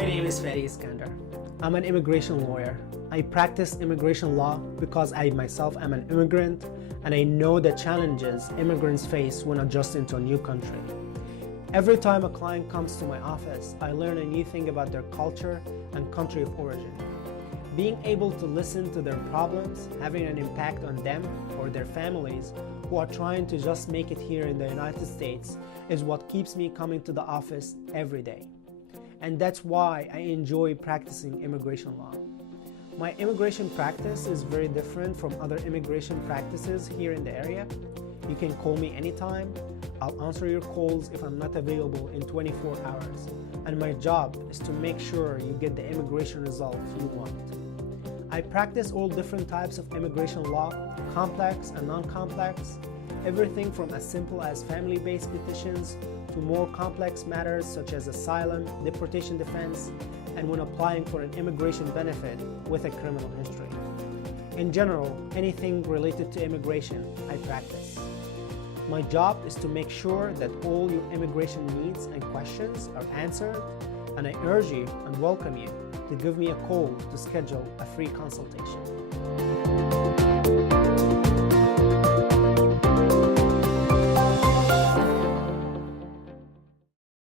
My name is Fadi Iskandar. I'm an immigration lawyer. I practice immigration law because I myself am an immigrant and I know the challenges immigrants face when adjusting to a new country. Every time a client comes to my office, I learn a new thing about their culture and country of origin. Being able to listen to their problems, having an impact on them or their families who are trying to just make it here in the United States is what keeps me coming to the office every day. And that's why I enjoy practicing immigration law. My immigration practice is very different from other immigration practices here in the area. You can call me anytime. I'll answer your calls if I'm not available in 24 hours. And my job is to make sure you get the immigration results you want. I practice all different types of immigration law, complex and non-complex, everything from as simple as family-based petitions to more complex matters such as asylum, deportation defense, and when applying for an immigration benefit with a criminal history. In general, anything related to immigration, I practice. My job is to make sure that all your immigration needs and questions are answered, and I urge you and welcome you to give me a call to schedule a free consultation.